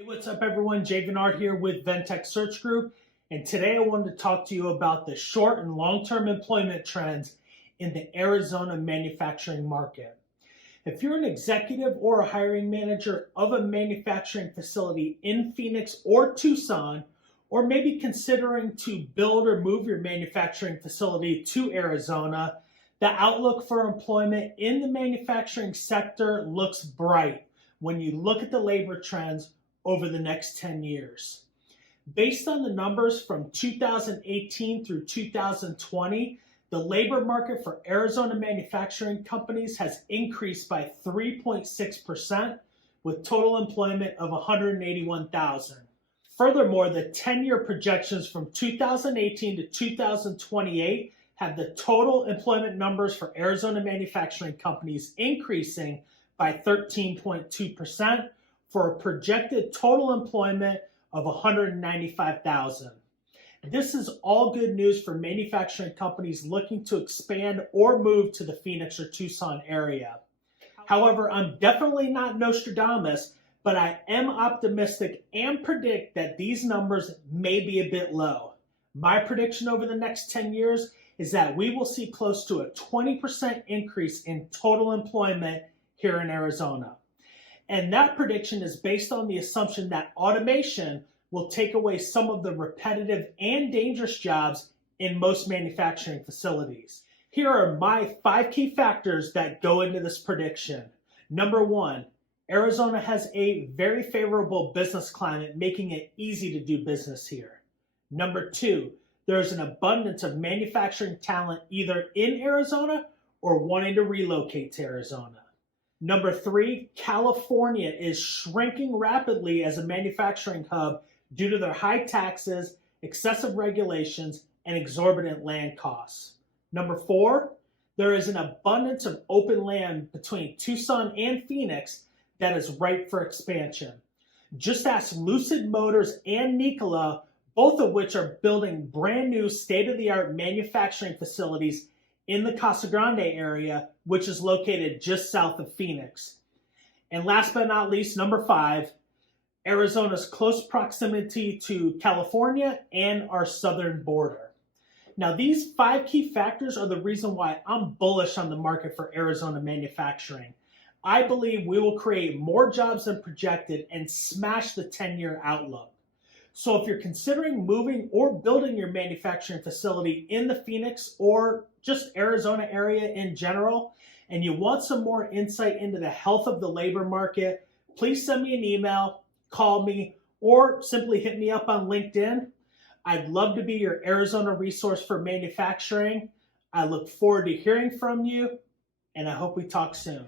Hey, what's up everyone? Jay Veniard here with Ventech Search Group, and today I wanted to talk to you about the short and long-term employment trends in the Arizona manufacturing market. If you're an executive or a hiring manager of a manufacturing facility in Phoenix or Tucson, or maybe considering to build or move your manufacturing facility to Arizona, the outlook for employment in the manufacturing sector looks bright when you look at the labor trends over the next 10 years. Based on the numbers from 2018 through 2020, the labor market for Arizona manufacturing companies has increased by 3.6%, with total employment of 181,000. Furthermore, the 10-year projections from 2018 to 2028 have the total employment numbers for Arizona manufacturing companies increasing by 13.2%, for a projected total employment of 195,000. This is all good news for manufacturing companies looking to expand or move to the Phoenix or Tucson area. However, I'm definitely not Nostradamus, but I am optimistic and predict that these numbers may be a bit low. My prediction over the next 10 years is that we will see close to a 20% increase in total employment here in Arizona. And that prediction is based on the assumption that automation will take away some of the repetitive and dangerous jobs in most manufacturing facilities. Here are my 5 key factors that go into this prediction. Number 1, Arizona has a very favorable business climate, making it easy to do business here. Number 2, there's an abundance of manufacturing talent either in Arizona or wanting to relocate to Arizona. Number 3, California is shrinking rapidly as a manufacturing hub due to their high taxes, excessive regulations, and exorbitant land costs. Number 4, there is an abundance of open land between Tucson and Phoenix that is ripe for expansion. Just ask Lucid Motors and Nikola, both of which are building brand new state-of-the-art manufacturing facilities in the Casa Grande area, which is located just south of Phoenix. And last but not least, number 5, Arizona's close proximity to California and our southern border. Now, these 5 key factors are the reason why I'm bullish on the market for Arizona manufacturing. I believe we will create more jobs than projected and smash the 10-year outlook. So if you're considering moving or building your manufacturing facility in the Phoenix or just Arizona area in general, and you want some more insight into the health of the labor market, please send me an email, call me, or simply hit me up on LinkedIn. I'd love to be your Arizona resource for manufacturing. I look forward to hearing from you, and I hope we talk soon.